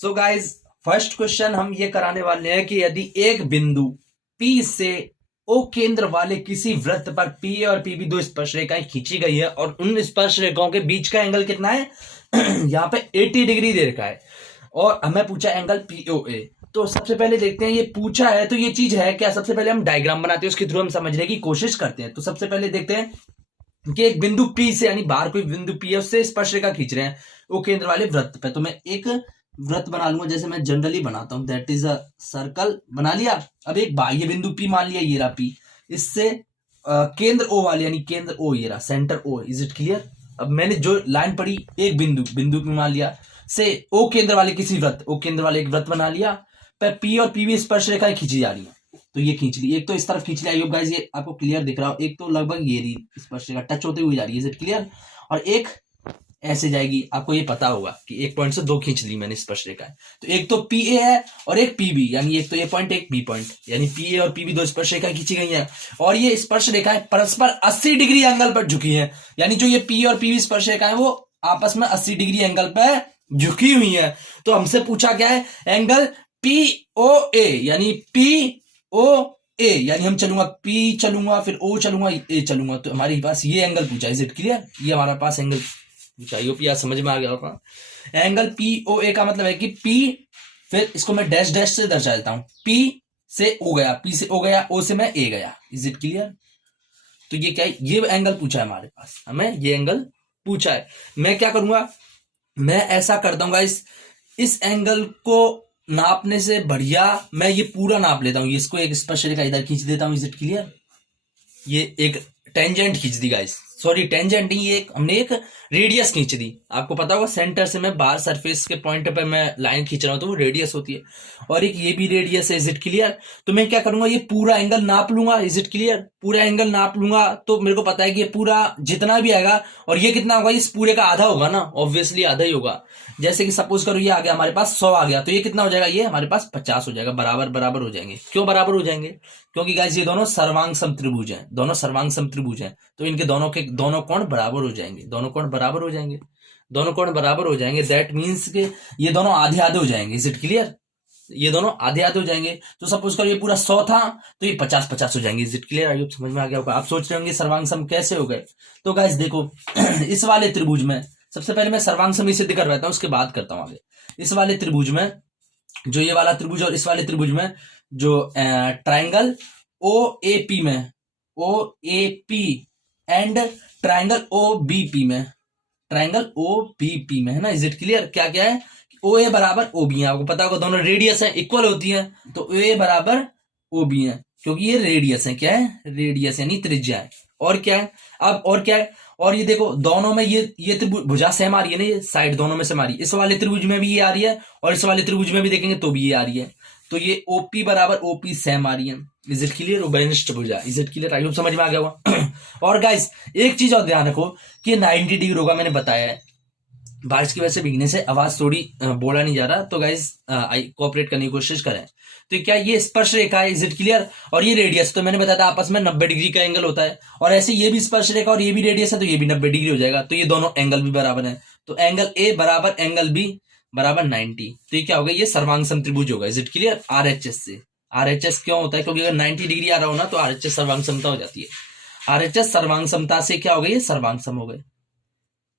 So guys first question हम ये कराने वाले हैं कि यदि एक बिंदु P से O केंद्र वाले किसी वृत्त पर P और P भी दो स्पर्श रेखाएं खींची गई है और उन स्पर्श रेखाओं के बीच का एंगल कितना है यहाँ पे 80 डिग्री दे रखा है और हमें पूछा एंगल POA। तो सबसे पहले देखते हैं ये पूछा है तो ये चीज है क्या। सबसे पहले हम डायग्राम बनाते हैं, उसके थ्रू हम समझने की कोशिश करते हैं। तो सबसे पहले देखते हैं कि एक बिंदु P से यानी बाहर कोई बिंदु P है उससे स्पर्श रेखा खींच रहे हैं वो केंद्र वाले वृत्त पे। तो मैं एक वृत्त बना लूंगा जैसे मैं जनरली बनाता हूं, दैट इज अ सर्कल बना लिया। अब एक बाह्य बिंदु P मान लिया, ये रहा P, इससे केंद्र O वाले यानी केंद्र O, ये रहा centre O। Is it clear. अब मैंने जो लाइन पढ़ी एक बिंदु P मान लिया से O केंद्र वाले किसी वृत्त, O केंद्र वाले एक वृत्त बना लिया पर P और P भी स्पर्श रेखाएं खींची जा रही है। तो ये खींच ली, एक तो इस तरफ खींच लिया। आई होप गाइस ये आपको क्लियर दिख रहा हो। एक तो लगभग ये रही स्पर्श रेखा टच होते हुए जा रही है, इज इट क्लियर। और एक ऐसे जाएगी, आपको ये पता होगा कि एक पॉइंट से दो खींच ली मैंने स्पर्श रेखाएं। तो एक तो पी ए है और एक पी बी, यानी एक तो ए पॉइंट एक बी पॉइंट, यानी पी ए और पी बी दो स्पर्श रेखाएं खींची गई हैं और ये स्पर्श रेखाएं परस्पर 80 डिग्री एंगल पर झुकी हैं। यानी जो ये पी और पी बी स्पर्श रेखाएं वो आपस में 80 डिग्री एंगल पर झुकी हुई है। तो हमसे पूछा क्या है, एंगल पी ओ ए, यानी पी ओ ए, यानी हम चलूंगा पी चलूंगा फिर ओ चलूंगा ए चलूंगा, तो हमारे पास ये एंगल पूछा। Is it clear. ये हमारा पास एंगल पूछा। यूपी समझ में आ गया होगा। एंगल पी ओ ए का मतलब है कि पी, फिर इसको मैं डैश डैश से दर्शा देता हूं, पी से ओ गया, पी से ओ गया, ओ से मैं ए गया। Is it clear. तो ये क्या है, ये एंगल पूछा है हमारे पास, हमें ये एंगल पूछा है। मैं क्या करूंगा, मैं ऐसा कर दूंगा, इस एंगल को नापने से बढ़िया मैं ये पूरा नाप लेता हूं। इसको एक स्पर्श रेखा इधर खींच देता हूं। Is it clear. ये एक टेंजेंट खींच दी गाइस, सॉरी टेंजेंट नहीं, ये हमने एक रेडियस खींच दी। आपको पता होगा सेंटर से मैं बाहर सरफेस के पॉइंट पे मैं लाइन खींच रहा हूं तो वो रेडियस होती है और एक ये भी रेडियस है। Is it clear. तो मैं क्या करूंगा, ये पूरा एंगल नाप लूंगा। Is it clear. पूरा एंगल नाप लूंगा तो मेरे को पता है कि ये पूरा जितना भी आएगा, और ये कितना होगा, इस पूरे का आधा होगा ना, ऑब्वियसली आधा ही होगा। जैसे कि सपोज करो ये आ गया हमारे पास 100 आ गया, तो ये कितना हो जाएगा, ये हमारे पास 50 हो जाएगा। बराबर बराबर हो जाएंगे। क्यों बराबर हो जाएंगे, क्योंकि गाइस ये दोनों सर्वांग समत्रिभुज हैं, दोनों सर्वांग समत्रिभुज हैं। तो इनके दोनों कोण बराबर हो जाएंगे, दोनों कोण बराबर हो जाएंगे, दोनों कोण बराबर हो जाएंगे। दैट मीन्स के ये दोनों आधे आधे हो जाएंगे। Is it clear. ये दोनों आधे आधे हो जाएंगे। तो सपोज करो ये पूरा 100 था तो ये 50-50 हो जाएंगे। Is it clear. आइए समझ में आ गया होगा। आप सोच रहे होंगे सर्वांग सम कैसे हो गए। तो गाइस देखो इस वाले त्रिभुज में सबसे पहले मैं सर्वांग सम सिद्ध करवाता हूं, उसके बाद करता हूं आगे। इस वाले त्रिभुज में जो ये वाला त्रिभुज और इस वाले त्रिभुज में जो ट्राइंगल ओ ए पी में, O A P and triangle O B P में, ट्राइंगल ओ बी पी में है ना। Is it clear. क्या क्या है, ओ ए बराबर ओ बी है। आपको पता होगा दोनों रेडियस है, इक्वल होती है, तो ओ ए बराबर ओ बी है क्योंकि ये रेडियस है। क्या है, रेडियस यानी त्रिज्या है। और क्या है, अब और क्या है, और ये देखो दोनों में ये त्रिभुजा सेम आ रही है ना, ये साइड दोनों में सेम आ रही है। इस वाले त्रिभुज में भी ये आ रही है और इस वाले त्रिभुज में भी देखेंगे तो भी ये आ रही है। तो ये ओपी बराबर ओपी सेम आ रही है। Is it clear. उभयनिष्ठ भुजा। Is it clear. I hope समझ में आ गया होगा। और गाइस एक चीज और ध्यान रखो कि 90 डिग्री होगा, मैंने बताया है। बारिश की वजह से भीगने से आवाज थोड़ी बोला नहीं जा रहा, तो गाइस कोऑपरेट करने की कोशिश करें। तो क्या ये स्पर्श रेखा है। Is it clear. और ये रेडियस, तो मैंने बताया था आपस में 90 डिग्री का एंगल होता है, और ऐसे ये भी स्पर्श रेखा और ये भी रेडियस है तो ये भी 90 डिग्री हो जाएगा। तो ये दोनों एंगल भी बराबर है। तो एंगल ए बराबर एंगल बी बराबर 90। तो ये क्या होगा, ये सर्वांग समत्रिभुज होगा। Is it clear. आरएचएस से, आरएचएस क्यों होता है, क्योंकि अगर 90 डिग्री आ रहा हो ना तो आरएचएस सर्वांग समता हो जाती है। आरएचएस सर्वांग समता से क्या हो गई, ये सर्वांग सम हो गए।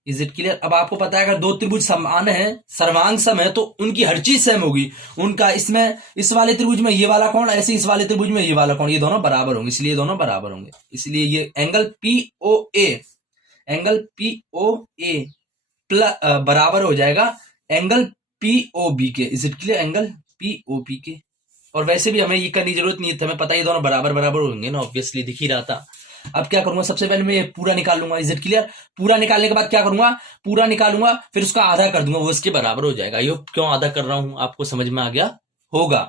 Is it clear. अब आपको पता है अगर दो त्रिभुज समान है, सर्वांग सम है, तो उनकी हर चीज सेम होगी। उनका इसमें इस वाले त्रिभुज में ये वाला कोण, ऐसे इस वाले त्रिभुज में ये वाला कोण, ये दोनों बराबर होंगे, इसलिए दोनों बराबर होंगे। इसलिए ये angle P O A, angle P O A plus बराबर हो जाएगा एंगल पी ओ बी के। Is it clear. Angle P O B के। और वैसे भी हमें ये करने की जरूरत नहीं है, हमें पता है ये दोनों बराबर बराबर होंगे ना, ऑब्वियसली दिख ही रहा था। अब क्या करूंगा, सबसे पहले मैं ये पूरा निकाल लूंगा। Is it clear. पूरा निकालने के बाद क्या करूंगा, पूरा निकालूंगा फिर उसका आधा कर दूंगा, वो इसके बराबर हो जाएगा। ये क्यों आधा कर रहा हूं आपको समझ में आ गया होगा।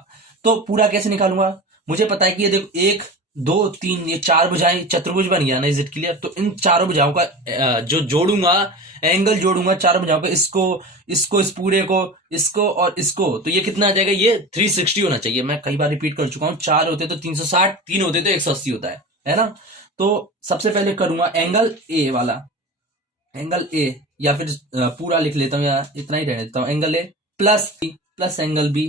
तो पूरा कैसे निकालूंगा, मुझे पता है कि ये देखो 1 2 3 ये 4 भुजाएं चतुर्भुज बन गया ना। Is it clear. तो इन चारों भुजाओं का जो जोड़ूंगा, एंगल जोड़ूंगा चारों भुजाओं का, इसको इस पूरे को, इसको और इसको, तो ये कितना आ जाएगा, ये 360 होना चाहिए। मैं कई बार रिपीट कर चुका हूं, 4 होते तो 360, 3 होते तो 180 होता है ना। तो सबसे पहले करूंगा एंगल ए वाला, एंगल ए, या फिर पूरा लिख लेता हूं या इतना ही रहने देता हूं, angle A plus plus angle B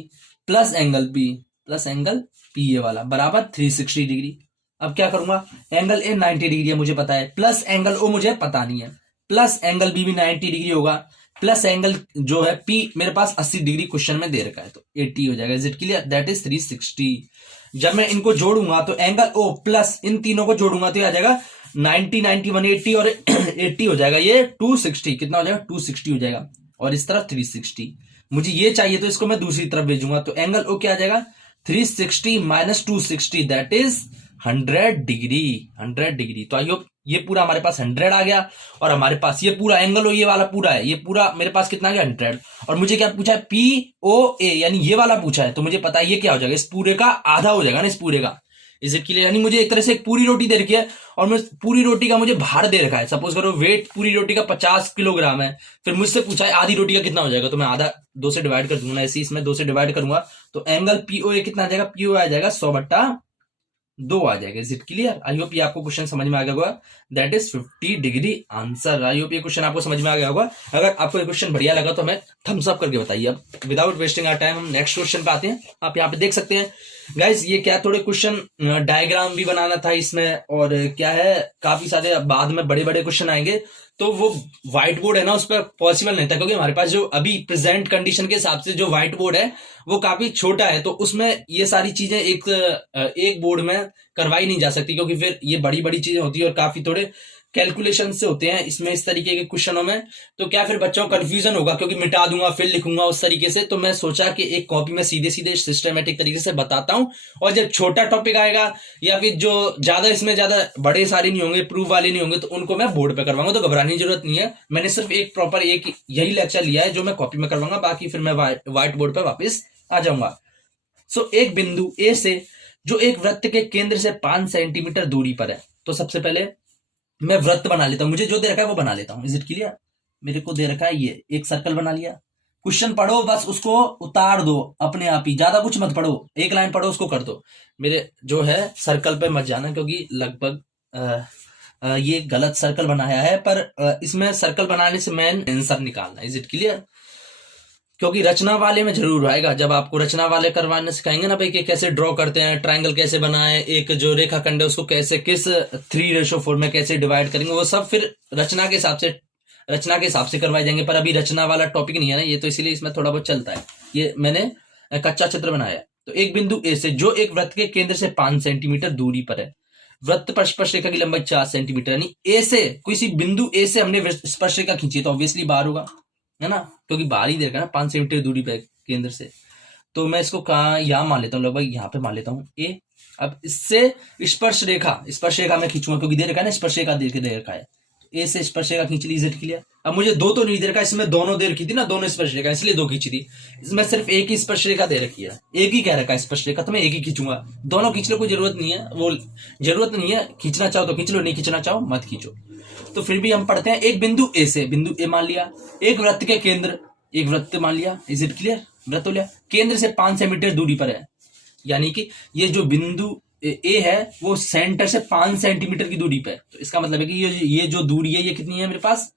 plus angle B plus angle P A वाला बराबर 360 डिग्री। अब क्या करूंगा, एंगल ए 90 डिग्री है मुझे पता है, प्लस एंगल ओ मुझे पता नहीं है, प्लस एंगल बी भी 90 डिग्री होगा, प्लस एंगल जो है पी मेरे पास 80 डिग्री क्वेश्चन में दे रखा है, तो 80 हो जाएगा। Is it clear? That is 360। जब मैं इनको जोड़ूंगा तो एंगल ओ प्लस इन तीनों को जोड़ूंगा तो आ जाएगा 90, 90, 180 और 80 हो जाएगा, ये 260। कितना हो जाएगा? 260 हो जाएगा। और इस तरफ 360। मुझे ये चाहिए तो इसको मैं दूसरी तरफ भेजूंगा, तो एंगल ओ क्या आ जाएगा? 360 minus 260 that is 100 degree. 100 degree. तो आई होप ये पूरा हमारे पास 100 आ गया, और हमारे पास ये पूरा एंगल ओ ये वाला पूरा है, ये पूरा मेरे पास कितना आ गया? 100। और मुझे क्या पूछा है? पी ओ ए, यानी ये वाला पूछा है, तो मुझे पता है ये क्या हो जाएगा, इस पूरे का आधा हो जाएगा ना, इस पूरे का। Is it clear? यानी मुझे एक तरह से एक पूरी रोटी दे रखी है, और मैं पूरी रोटी का मुझे भार दे रखा है। सपोज करो वेट पूरी रोटी का 50 किलोग्राम है, फिर मुझसे पूछा है आधी रोटी का कितना हो जाएगा, तो मैं आधा 2 से डिवाइड कर दूंगा, ऐसे इसमें 2 से डिवाइड करूंगा, तो एंगल पीओए कितना आ जाएगा? पीओ आ जाएगा 100/2 आ जाएगा। Is it clear? I hope ये आपको क्वेश्चन समझ में आ गया होगा। That is 50 degree answer. I hope ये क्वेश्चन आपको समझ में आ गया होगा। अगर आपको ये क्वेश्चन बढ़िया लगा तो हमें थम्स अप करके बताइए। अब विदाउट वेस्टिंग आवर टाइम हम नेक्स्ट क्वेश्चन पे आते हैं। आप यहाँ पे देख सकते हैं गाइस, ये क्या थोड़े क्वेश्चन डायग्राम भी बनाना था इसमें, और क्या है काफी सारे बाद में बड़े बड़े क्वेश्चन आएंगे, तो वो व्हाइट बोर्ड है ना उस पर पॉसिबल नहीं था, क्योंकि हमारे पास जो अभी प्रेजेंट कंडीशन के हिसाब से जो व्हाइट बोर्ड है वो काफी छोटा है, तो उसमें ये सारी चीजें एक बोर्ड में करवाई नहीं जा सकती, क्योंकि फिर ये बड़ी बड़ी चीजें होती है और काफी थोड़े कैलकुलेशन से होते हैं इसमें, इस तरीके के क्वेश्चनों में, तो क्या फिर बच्चों को कंफ्यूजन होगा, क्योंकि मिटा दूंगा फिर लिखूंगा उस तरीके से। तो मैं सोचा कि एक कॉपी में सीधे सीधे सिस्टमेटिक तरीके से बताता हूं, और जब छोटा टॉपिक आएगा या फिर जो ज्यादा इसमें ज्यादा बड़े सारे नहीं होंगे, प्रूफ वाले नहीं होंगे, तो उनको मैं बोर्ड पे करवाऊंगा, तो घबराने की जरूरत नहीं है। मैंने सिर्फ एक प्रॉपर एक यही लेक्चर लिया है जो मैं कॉपी में करवाऊंगा, बाकी फिर मैं व्हाइट बोर्ड पर वापिस आ जाऊंगा। सो एक बिंदु ए से जो एक वृत्त के केंद्र से 5 सेंटीमीटर दूरी पर है, तो सबसे पहले मैं वृत्त बना लेता हूं, मुझे जो दे रखा है वो बना लेता हूं। Is it clear? मेरे को दे रखा है ये एक सर्कल बना लिया। क्वेश्चन पढ़ो, बस उसको उतार दो अपने आप ही, ज्यादा कुछ मत पढ़ो, एक लाइन पढ़ो उसको कर दो। मेरे जो है सर्कल पे मत जाना, क्योंकि लगभग ये गलत सर्कल बनाया है, पर इसमें सर्कल बनाने से मेन आंसर निकालना। Is it clear? क्योंकि रचना वाले में जरूर आएगा, जब आपको रचना वाले करवाने सिखाएंगे ना भाई कि कैसे ड्रॉ करते हैं, ट्रायंगल कैसे बनाए, एक जो रेखाखंड है उसको कैसे किस 3:4 में कैसे डिवाइड करेंगे, वो सब फिर रचना के हिसाब से करवाए जाएंगे। पर अभी रचना वाला टॉपिक नहीं है ना ये, तो इसीलिए इसमें थोड़ा बहुत चलता है। ये मैंने कच्चा चित्र बनाया। तो एक बिंदु ए से जो एक वृत्त के केंद्र से 5 सेंटीमीटर दूरी पर है, वृत्त पर स्पर्श रेखा की लंबाई 4 सेंटीमीटर, यानी ए से किसी बिंदु ए से हमने स्पर्श रेखा खींची तो ऑब्वियसली बाहर होगा, है ना, क्योंकि बाहर ही देखा ना 5 सेंटीमीटर दूरी पे केंद्र से। तो मैं इसको कहा यहां मान लेता हूं, लगभग यहां पे मान लेता हूं ए। अब इससे स्पर्श रेखा में खींचूंगा, क्योंकि दे रखा है ना स्पर्श रेखा दे रखा है, ए से स्पर्श रेखा खींच ली। Is clear? अब मुझे दो तो नहीं दे रखा, इसमें दोनों दे रखी थी ना, दोनों स्पर्श रेखा, इसलिए 2 खींची थी। इसमें सिर्फ एक ही स्पर्श रेखा दे रखी है, एक ही कह रखा है स्पर्श रेखा, तो मैं एक ही खींचूंगा। दोनों खींच लो, कोई जरूरत नहीं है, वो जरूरत नहीं है, खींचना चाहो तो खींच लो, नहीं खींचना चाहो मत खींचो। तो फिर भी हम पढ़ते हैं, एक बिंदु ए से, बिंदु ए मान लिया, एक वृत्त के केंद्र, एक वृत्त मान लिया। Is it clear? वृत्त लिया, केंद्र से 5 सेंटीमीटर दूरी पर है, यानी कि ये जो बिंदु ए है वो सेंटर से 5 सेंटीमीटर की दूरी पे है। तो इसका मतलब है कि ये जो दूरी है ये कितनी है मेरे पास?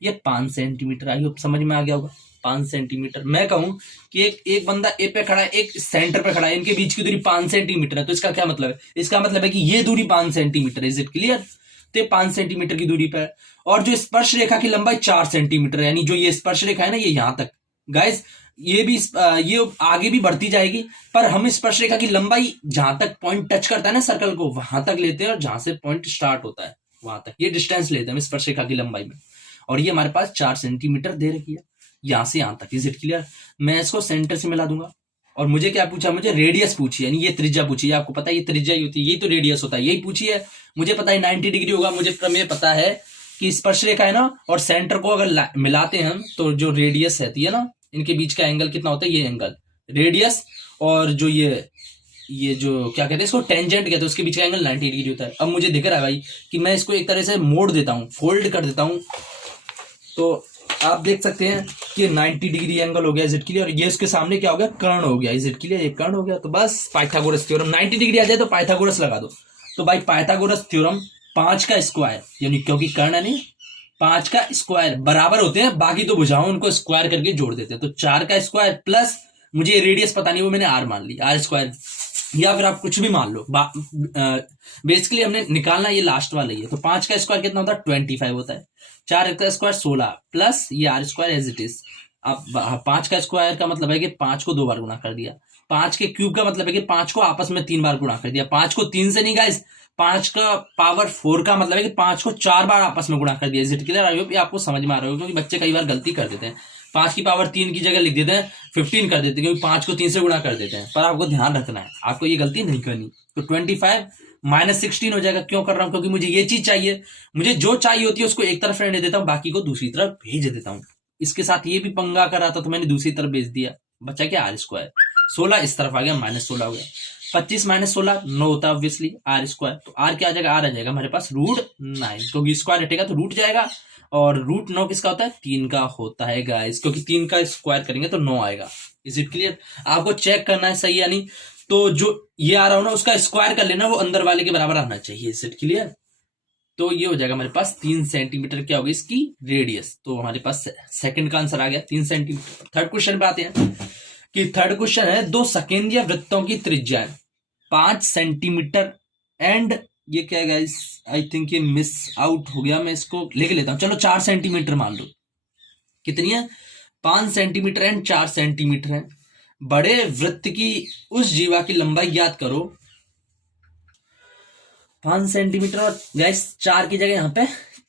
ये 5 सेंटीमीटर। आई होप समझ में आ गया होगा। 5 सेंटीमीटर। मैं कहूं कि एक बंदा ए पे खड़ा है, एक सेंटर पे खड़ा है, इनके बीच की दूरी 5 सेंटीमीटर है, तो इसका क्या मतलब है? इसका मतलब है कि ये दूरी 5 सेंटीमीटर। Is it clear? तो 5 सेंटीमीटर की दूरी पे है, और जो स्पर्श रेखा की लंबाई 4 सेंटीमीटर है, यानी जो ये स्पर्श रेखा है ना ये यहां तक। गाइस ये भी ये आगे भी बढ़ती जाएगी, पर हम स्पर्श रेखा की लंबाई जहां तक पॉइंट टच करता है ना सर्कल को, वहां तक लेते हैं, और जहां से पॉइंट स्टार्ट होता है वहां तक ये डिस्टेंस लेते हैं स्पर्श रेखा की लंबाई में। और ये हमारे पास 4 सेंटीमीटर दे रखी है यहां से यहां तक। Is it clear? मैं इसको सेंटर से मिला दूंगा। और मुझे क्या पूछा? मुझे रेडियस पूछी, यानी ये त्रिज्या पूछी है। आपको पता है ये त्रिज्या ही होती है, यही तो रेडियस होता है, यही पूछी है। मुझे पता है 90 डिग्री होगा, मुझे प्रमेय पता है कि स्पर्श रेखा है ना और सेंटर को अगर मिलाते हैं हम, तो जो रेडियस रहती है ना, इनके बीच का एंगल कितना होता है? ये एंगल रेडियस, और जो ये जो क्या कहते हैं इसको टेंजेंट कहते हैं, उसके बीच का एंगल 90 डिग्री होता है। अब मुझे दिख रहा है भाई कि मैं इसको एक तरह से मोड़ देता हूं, फोल्ड कर देता हूं, तो आप देख सकते हैं कि 90 डिग्री एंगल हो गया। Is it clear? ये इसके सामने क्या हो गया? कर्ण हो गया। Is it clear? ये कर्ण हो गया। तो बस पाइथागोरस थ्योरम, 90 डिग्री आ जाए तो पाइथागोरस लगा दो। तो भाई पाइथागोरस थ्योरम 5 का स्क्वायर, यानी क्योंकि कर्ण नहीं, 5 का स्क्वायर बराबर होते हैं, बाकी तो भुजाओं उनको स्क्वायर करके जोड़ देते हैं। तो 4 का स्क्वायर प्लस मुझे रेडियस पता नहीं, वो मैंने आर मान ली, आर स्क्वायर, या फिर आप कुछ भी मान लो। बेसिकली हमने निकालना ये लास्ट वाला ही है। तो 5 का स्क्वायर कितना होता है? 25 होता है। 4 का स्क्वायर 16 प्लस ये R square as it is. अब 5 का स्क्वायर का मतलब है कि 5 को 2 बार गुणा कर दिया। 5 के क्यूब का मतलब है कि 5 को आपस में 3 बार गुणा कर दिया। 5 को 3 से नहीं गाइस, 5 का पावर 4 का मतलब है कि 5 को 4 बार आपस में गुणा कर दिया। Is it clear? I hope ये आपको समझ में आ रहा होगा, क्योंकि बच्चे कई बार गलती कर देते हैं, 5 की पावर 3 की जगह लिख देते हैं 15 कर देते हैं, क्योंकि 5 को 3 से गुणा कर देते हैं। पर आपको ध्यान रखना है, आपको ये गलती नहीं करनी। तो 25 माइनस 16 हो जाएगा। क्यों कर रहा हूं? क्योंकि मुझे ये चीज चाहिए, मुझे जो चाहिए होती है उसको एक तरफ रहने देता हूँ, बाकी को दूसरी तरफ भेज देता हूँ। इसके साथ ये भी पंगा कर रहा था तो मैंने दूसरी तरफ भेज दिया, बचा क्या? Are square. 16 इस तरफ आ गया, माइनस 16 हो गया। 25 माइनस 16 9 होता है ऑब्वियसली, आर स्क्वायर। तो आर क्या आ जाएगा? आर आ जाएगा हमारे पास √9, क्योंकि स्क्वायर हटेगा तो रूट जाएगा। और √9 किसका होता है? 3 का होता है गाइस, क्योंकि 3 का स्क्वायर करेंगे तो 9 आएगा। Is it clear? आपको चेक करना है सही या नहीं। तो जो ये आ रहा हो ना, उसका स्क्वायर कर लेना, वो अंदर वाले के बराबर आना चाहिए। Is it clear? तो ये हो जाएगा हमारे पास 3 सेंटीमीटर क्या होगी इसकी रेडियस। तो हमारे पास सेकंड का आंसर आ गया 3 सेंटीमीटर। थर्ड क्वेश्चन पे आते हैं कि थर्ड क्वेश्चन है, 2 सकेंद्रीय वृत्तों की त्रिज्या 5 सेंटीमीटर एंड ये क्या है गाइस? आई थिंक ये मिस आउट हो गया, मैं इसको लिख लेता हूं। चलो 4 सेंटीमीटर मान लो। कितनी है? 5 सेंटीमीटर एंड 4 सेंटीमीटर है। बड़े वृत्त की उस जीवा की लंबाई ज्ञात करो। 5 सेंटीमीटर और गैस 4 की जगह यहाँ पे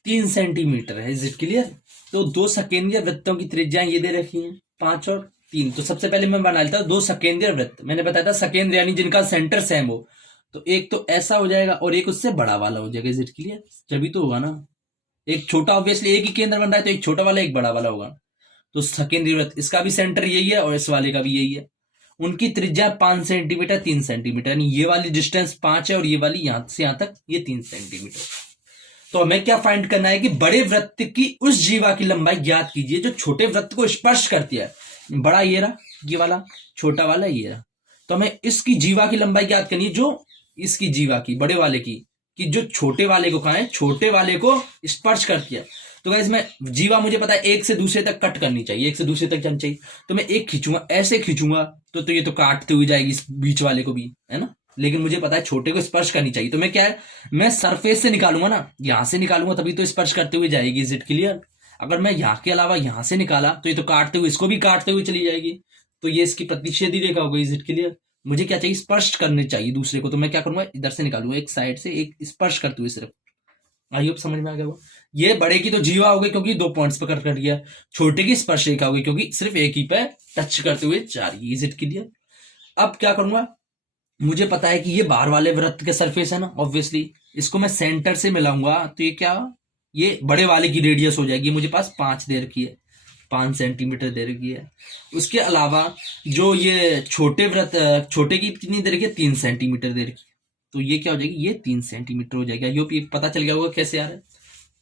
3 सेंटीमीटर है। Is it clear? तो 2 सकेंद्रीय वृत्तों की त्रिज्याएं ये दे रखी हैं 5 और 3। तो सबसे पहले मैं बना लेता हूं 2 सकेंद्रीय वृत्त। मैंने बताया था सकेंद्र यानी जिनका सेंटर सेम हो। तो एक तो ऐसा हो जाएगा और एक उससे बड़ा वाला हो जाएगा। Is it clear? जब तो होगा ना, एक छोटा ऑब्वियसली एक ही केंद्र बन रहा है, तो एक छोटा वाला एक बड़ा वाला होगा। तो सकेंद्रीय वृत्त इसका भी सेंटर यही है और इस वाले का भी यही है। उनकी त्रिज्या 5 सेंटीमीटर 3 सेंटीमीटर, यानी ये वाली डिस्टेंस 5 है और ये वाली यहां से यहां तक ये 3 सेंटीमीटर। तो हमें क्या फाइंड करना है कि बड़े वृत्त की उस जीवा की लंबाई ज्ञात कीजिए जो छोटे वृत्त को स्पर्श करती है। बड़ा ये रहा, ये वाला, छोटा वाला ये रहा। तो हमें इसकी जीवा की लंबाई ज्ञात करनी है, जो इसकी जीवा की, बड़े वाले की, कि जो छोटे वाले को कहा है, छोटे वाले को स्पर्श करती है। तो गाइस मैं जीवा मुझे पता है एक से दूसरे तक कट करनी चाहिए, एक से दूसरे तक जानी चाहिए। तो मैं एक खींचूंगा, ऐसे खींचूंगा तो ये तो काटते हुए जाएगी इस बीच वाले को भी, है ना। लेकिन मुझे पता है छोटे को स्पर्श करनी चाहिए। तो मैं क्या है, मैं सरफेस से निकालूंगा ना, यहां से निकालूंगा तभी तो स्पर्श करते हुए जाएगी। Is it clear? अगर मैं यहाँ के अलावा यहां से निकाला तो ये तो काटते हुए, इसको भी काटते हुए चली जाएगी। तो ये इसकी प्रतिच्छेदी रेखा हो गई। Is it clear? मुझे क्या चाहिए? स्पर्श करने चाहिए दूसरे को। तो मैं क्या करूंगा, इधर से निकालूंगा, एक साइड से एक स्पर्श करते हुए सिर्फ। आई होप समझ में आ गया वो। ये बड़े की तो जीवा हो गई क्योंकि 2 पॉइंट्स पर कर दिया। छोटे की स्पर्श रेखा हो गई क्योंकि सिर्फ एक ही पे टच करते हुए जा रही है। Is it clear? अब क्या करूंगा, मुझे पता है कि ये बाहर वाले वृत्त के सरफेस है ना, ऑब्वियसली इसको मैं सेंटर से मिलाऊंगा तो ये क्या, ये बड़े वाले की रेडियस हो जाएगी। मुझे पास 5 दे रखी है, 5 सेंटीमीटर दे रखी है। उसके अलावा जो ये छोटे वृत्त, छोटे की कितनी दे रखी है? 3 सेंटीमीटर दे रखी है। तो ये क्या हो जाएगी, ये 3 सेंटीमीटर हो जाएगा। ये पता चल गया होगा कैसे आ रहा है।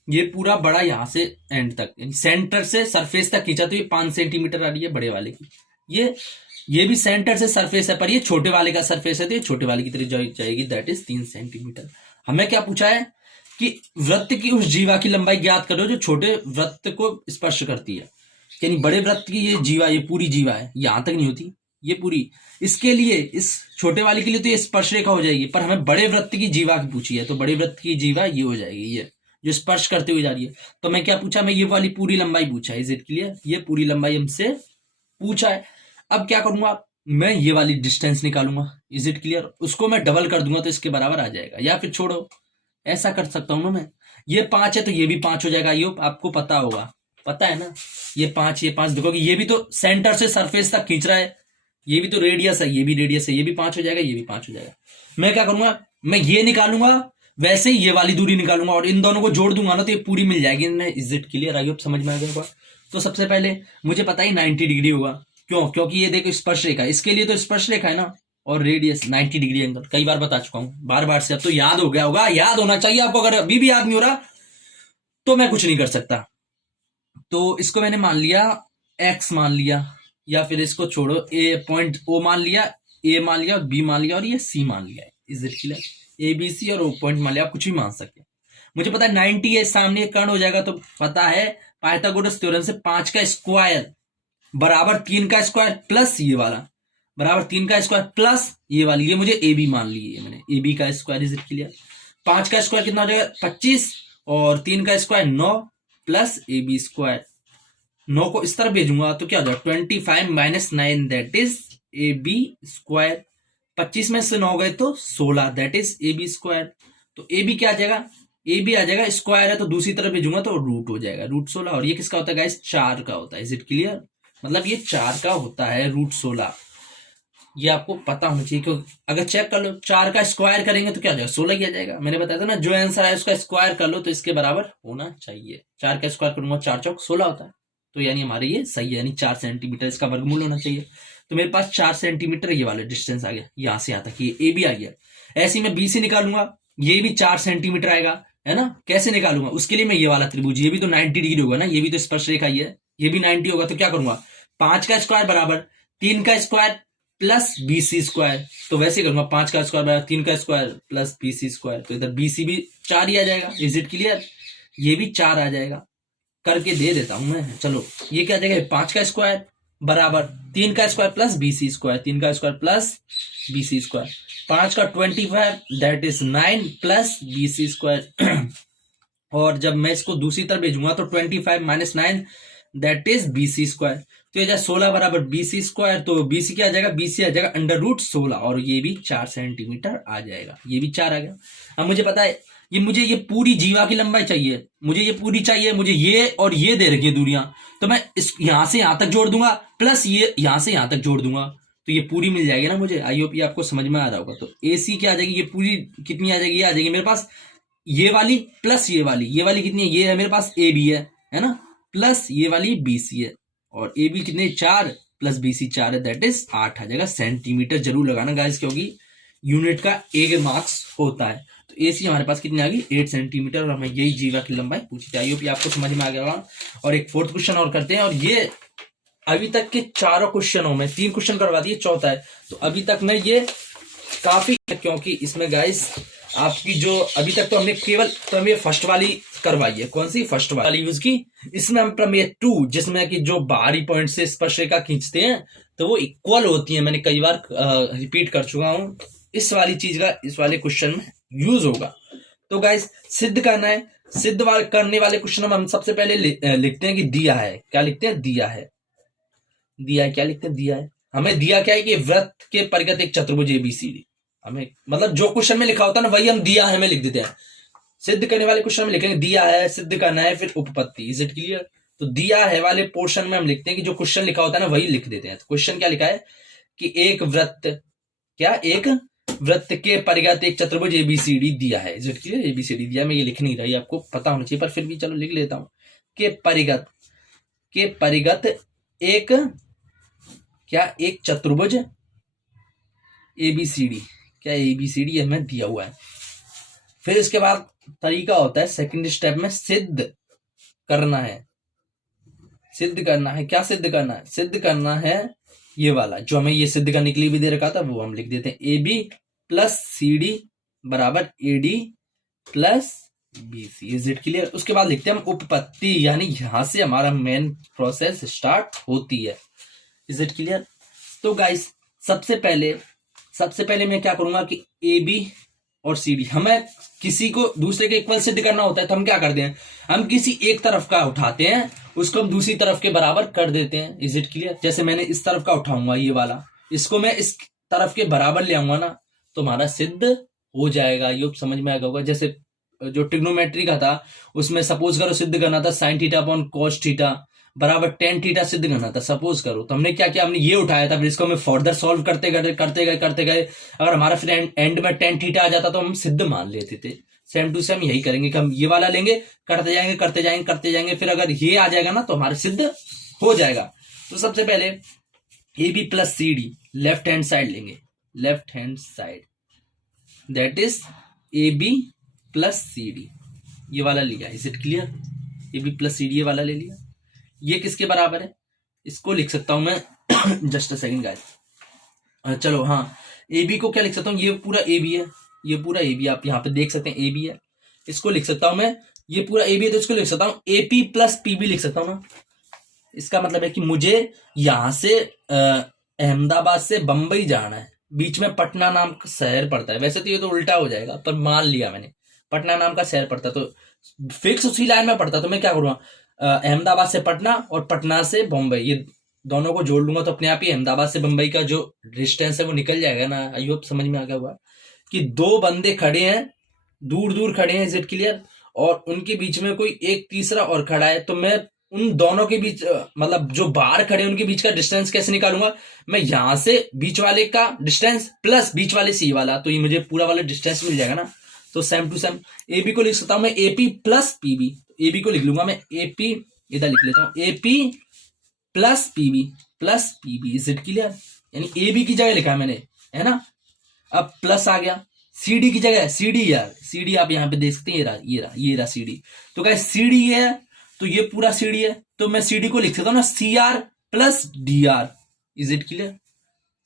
ये पूरा बड़ा यहां से एंड तक, सेंटर से सरफेस तक खींचा तो ये 5 सेंटीमीटर आ रही है बड़े वाले की। ये भी सेंटर से सरफेस है, पर ये छोटे वाले का सरफेस है तो ये छोटे वाले की त्रिज्या जाएगी, दैट इज 3 सेंटीमीटर। हमें क्या पूछा है कि वृत्त की उस जीवा की लंबाई ज्ञात करो जो छोटे वृत्त को स्पर्श करती है। यानी बड़े वृत्त की ये जीवा, ये पूरी जीवा है, यहां तक नहीं होती ये पूरी। इसके लिए, इस छोटे वाले के लिए तो ये स्पर्श रेखा हो जाएगी, पर हमें बड़े वृत्त की जीवा की पूछी है, तो बड़े वृत्त की जीवा ये हो जाएगी, ये जो स्पर्श करते हुए जा रही है। तो मैं क्या पूछा, मैं ये वाली पूरी लंबाई पूछा है। Is it clear? ये पूरी लंबाई हमसे पूछा है। अब क्या करूंगा, मैं ये वाली डिस्टेंस निकालूंगा। Is it clear? उसको मैं डबल कर दूंगा तो इसके बराबर आ जाएगा, या फिर छोड़ो ऐसा कर सकता हूं ना मैं, ये 5 है तो ये भी 5 हो जाएगा। ये आपको पता होगा, पता है ना, ये 5 देखो कि ये भी तो सेंटर से सरफेस तक खींच रहा है, ये भी तो रेडियस है, ये भी रेडियस है, ये भी 5 हो जाएगा, ये भी 5 हो जाएगा। मैं क्या करूंगा, मैं ये निकालूंगा, वैसे ही ये वाली दूरी निकालूंगा और इन दोनों को जोड़ दूंगा ना तो ये पूरी मिल जाएगी। Is it clear? I hope समझ में आ गया होगा। तो सबसे पहले मुझे पता ही 90 डिग्री होगा। क्यों? क्योंकि ये देखो स्पर्श रेखा, इसके लिए तो स्पर्श रेखा है ना, और रेडियस 90 डिग्री एंगल। कई बार बता चुका हूं, बार बार से अब तो याद हो गया होगा, याद होना चाहिए आपको। अगर अभी भी याद नहीं हो रहा तो मैं कुछ नहीं कर सकता। तो इसको मैंने मान लिया, एक्स मान लिया, या फिर इसको छोड़ो, ए पॉइंट ओ मान लिया, ए मान लिया और बी मान लिया और ये सी मान लिया। Is it clear? A B C और ओ पॉइंट मान लिया, आप कुछ भी मान सकते हैं। मुझे पता है 90 है, सामने कर्ण हो जाएगा, तो पता है पाइथागोरस थ्योरम से 5 का स्क्वायर बराबर 3 का स्क्वायर प्लस ये वाला। बराबर 3 का स्क्वायर प्लस ये वाली, ये मुझे ए बी मान ली है मैंने, ए बी का स्क्वायर। Is it clear? 5 का स्क्वायर कितना हो जाएगा? 25, और 3 का square 9 plus A B square. 9 को इस तरफ भेजूंगा तो क्या हो जाएगा? 25 minus 9 that is A B square. 25 में से 9 गए तो 16 that is A B square. तो ए बी क्या आ जाएगा? ए बी आ जाएगा, स्क्वायर है तो दूसरी तरफ भेजूंगा तो रूट हो जाएगा, रूट 16। और ये किसका होता है गाइस? 4 का होता है। Is it clear? मतलब ये 4 का होता है, रूट 16। ये आपको पता होना चाहिए, क्योंकि अगर चेक कर लो 4 का स्क्वायर करेंगे तो क्या हो जाएगा? 16 ही आ जाएगा। मैंने बताया था ना, जो आंसर है उसका स्क्वायर कर लो तो इसके बराबर होना चाहिए। 4 का स्क्वायर करूंगा 4 चौक 16 होता है, तो यानी हमारे ये सही है, यानी 4 सेंटीमीटर इसका वर्गमूल होना चाहिए। तो मेरे पास 4 सेंटीमीटर ये वाला डिस्टेंस आ गया, यहां से यहां तक ये ए भी आ गया। ऐसे ही मैं बी से निकालूंगा, ये भी 4 सेंटीमीटर आएगा, है ना? कैसे निकालूंगा? उसके लिए मैं ये वाला त्रिभुज, ये भी तो 90 डिग्री होगा ना, ये भी तो स्पर्श रेखा ही है, ये भी 90 होगा। तो क्या करूंगा? 5 का स्क्वायर बराबर 3 का square plus B C square. तो वैसे करूंगा, 5 का स्क्वायर बराबर 3 का square plus B C square. तो इधर बी सी भी 4 ही आ जाएगा। Is it clear? ये भी 4 आ जाएगा, करके दे देता हूं मैं। चलो, ये क्या आ जाएगा? 5 का स्क्वायर बराबर 3 का square plus B C square, 3 का square plus B C square. 5 का 25 that is 9 plus B C square. और जब मैं इसको दूसरी तरफ भेजूंगा तो 25 minus 9 that is B C square. तो ये 16 बराबर बी सी स्क्वायर, तो बी सी क्या आ जाएगा? बी सी आ जाएगा अंडर रूट 16, और ये भी 4 सेंटीमीटर आ जाएगा, ये भी 4 आ गया। अब मुझे पता है ये पूरी जीवा की लंबाई चाहिए, मुझे ये पूरी चाहिए, मुझे ये और ये दे रखी है दूरियां, तो मैं इस यहां से यहां तक जोड़ दूंगा प्लस ये यहां से यहां तक जोड़ दूंगा, तो ये पूरी मिल जाएगी ना मुझे। आई होप ये आपको समझ में आ रहा होगा। तो ए सी क्या आ जाएगी? ये पूरी कितनी आ जाएगी? ये आ जाएगी मेरे पास ये वाली प्लस ये वाली कितनी है? ये है मेरे पास ए बी है ना, प्लस ये वाली बी सी है, और ए बी कितने? 4 प्लस बी सी 4 है, दैट इज 8 आ जाएगा। सेंटीमीटर जरूर लगाना गाइस, क्योंकि यूनिट का एक मार्क्स होता है। तो ए सी हमारे पास कितनी आ गई? 8 सेंटीमीटर, और हमें यही जीवा की लंबाई पूछी थी। आई होप आपको समझ में आ गया होगा। और एक फोर्थ क्वेश्चन और करते हैं, और ये अभी तक के चारों क्वेश्चनों में 3 क्वेश्चन करवा दिए, चौथा है। तो अभी तक में ये काफी है, क्योंकि इसमें गाइस आपकी जो अभी तक तो हमने केवल प्रमेय फर्स्ट वाली करवाई है। कौन सी? फर्स्ट वाली यूज की। इसमें हम प्रमेय 2, जिसमें कि जो बाहरी पॉइंट से स्पर्शरेखा खींचते हैं तो वो इक्वल होती है, मैंने कई बार रिपीट कर चुका हूं। इस वाली चीज का इस वाले क्वेश्चन में यूज होगा। तो गाइस सिद्ध करना है। सिद्ध करने वाले क्वेश्चन में हम सबसे पहले लिखते हैं कि दिया है। क्या लिखते हैं? दिया है। दिया है, क्या लिखते हैं? दिया है। हमें दिया क्या है कि वृत्त के परिगत एक चतुर्भुज एबीसीडी। हमें मतलब जो क्वेश्चन में लिखा होता है ना, वही हम दिया है में लिख देते हैं। सिद्ध करने वाले क्वेश्चन में लिखेंगे दिया है, सिद्ध करना है, फिर उपपत्ति। Is it clear? तो दिया है वाले पोर्शन में हम लिखते हैं कि जो क्वेश्चन लिखा होता है ना, वही लिख देते हैं। तो क्वेश्चन क्या लिखा है कि एक वृत्त, क्या? एक वृत्त के परिगत एक चतुर्भुज एबीसीडी दिया है। Is it clear? एबीसीडी दिया, मैं ये लिख नहीं रही, आपको पता होना चाहिए, पर फिर भी चलो लिख लेता हूं। के परिगत एक, क्या? एक चतुर्भुज एबीसीडी। क्या? एबीसीडी हमें दिया हुआ है। फिर इसके बाद तरीका होता है सेकंड स्टेप में सिद्ध करना है। सिद्ध करना है, क्या सिद्ध करना है? सिद्ध करना है ये वाला, जो हमें ये सिद्ध करने के लिए भी दे रखा था, वो हम लिख देते हैं। A B plus C D बराबर A D plus B C. Is it clear? उसके बाद लिखते हैं हम उपपत्ति, यानी यहां से हमारा मेन प्रोसेस स्टार्ट होती है। Is it clear? तो गाइस सबसे पहले मैं क्या करूंगा कि ए बी और सी डी, हमें किसी को दूसरे के इक्वल सिद्ध करना होता है, तो हम क्या करते हैं? हम किसी एक तरफ का उठाते हैं, उसको हम दूसरी तरफ के बराबर कर देते हैं। Is it clear? जैसे मैंने इस तरफ का उठाऊंगा, ये वाला, इसको मैं इस तरफ के बराबर ले आऊंगा ना, तो हमारा सिद्ध हो जाएगा। ये समझ में आएगा होगा। जैसे जो ट्रिग्नोमेट्री का था, उसमें सपोज करो सिद्ध करना था sine theta upon cos theta बराबर टेन थीटा सिद्ध करना था, सपोज करो। तो हमने क्या किया? हमने ये उठाया था, फिर इसको हमें फर्दर सॉल्व करते गए। अगर हमारा फिर एंड में टेन थीटा आ जाता तो हम सिद्ध मान लेते थे। सेम टू सेम यही करेंगे कि हम ये वाला लेंगे, करते जाएंगे, फिर अगर ये आ जाएगा ना तो हमारा सिद्ध हो जाएगा। तो सबसे पहले A B plus C D left hand side लेंगे, left hand side, that is A B plus C D, ये वाला लिया। Is it clear? A B plus C D ये वाला ले लिया। ये किसके बराबर है? इसको लिख सकता हूं मैं जस्ट अ सेकंड गाइस। चलो हाँ, ए बी को क्या लिख सकता हूँ? ये पूरा ए बी है, ये पूरा ए बी, आप यहाँ पे देख सकते हैं ए बी है। इसको लिख सकता हूं मैं, ये पूरा ए बी है, तो इसको लिख सकता हूँ A P plus P B लिख सकता हूँ ना। इसका मतलब है कि मुझे यहां से अहमदाबाद से बंबई जाना है, बीच में पटना नाम का शहर पड़ता है। वैसे तो ये तो उल्टा हो जाएगा, पर मान लिया मैंने, पटना नाम का शहर पड़ता है, तो फिक्स उसी लाइन में पड़ता, तो मैं क्या करूँगा, अहमदाबाद से पटना और पटना से बम्बई, ये दोनों को जोड़ लूंगा, तो अपने आप ही अहमदाबाद से बम्बई का जो डिस्टेंस है वो निकल जाएगा ना। आई होप समझ में आ गया हुआ कि दो बंदे खड़े हैं, दूर दूर खड़े हैं, इज इट क्लियर, और उनके बीच में कोई एक तीसरा और खड़ा है, तो मैं उन दोनों के बीच मतलब जो बाहर खड़े हैं उनके बीच का डिस्टेंस कैसे निकालूंगा, मैं यहां से बीच वाले का डिस्टेंस प्लस बीच वाले से ये वाला, तो ये मुझे पूरा वाला डिस्टेंस मिल जाएगा ना। तो same to same A B को लिख सकता हूं मैं AP plus PB, A B को लिख लूंगा मैं एपी, इधर लिख लेता हूं AP plus PB, is it clear, यानी ए बी की जगह लिखा है मैंने, है ना। अब प्लस आ गया, सीडी की जगह सीडी, यार सीडी आप यहाँ पे देख सकते हैं, ये रहा सीडी, तो क्या सीडी है, तो ये पूरा सीडी है, तो मैं सीडी को लिख सकता हूँ ना C R plus D R, is it clear,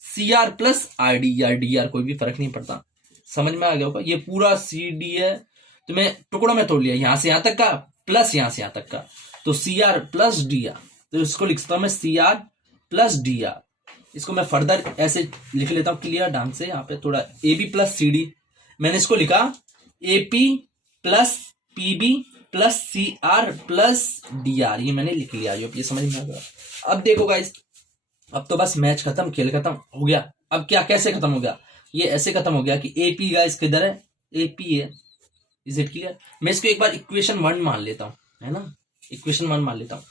C R plus R D, या डी आर कोई भी फर्क नहीं पड़ता, समझ में आ गया होगा। ये पूरा सी डी है, तो मैं टुकड़ों में तोड़ लिया, यहां से यहां तक का प्लस यहां से यहां तक का, तो C R plus D R, तो इसको लिख सकता हूं मैं C R plus D R. इसको मैं फर्दर ऐसे लिख लेता हूं क्लियर ढंग से, यहाँ पे थोड़ा A B plus C D, मैंने इसको लिखा A P plus P B plus C R plus D R, ये मैंने लिख लिया, ये समझ में आ गया। अब देखो गाइस, अब तो बस मैच खत्म, खेल खत्म हो गया। अब क्या कैसे खत्म हो गया, ये ऐसे खत्म हो गया कि एपी गाइस किधर है, एपी है, इज इट क्लियर। मैं इसको एक बार इक्वेशन 1 मान लेता हूं, है ना, इक्वेशन 1 मान लेता हूं।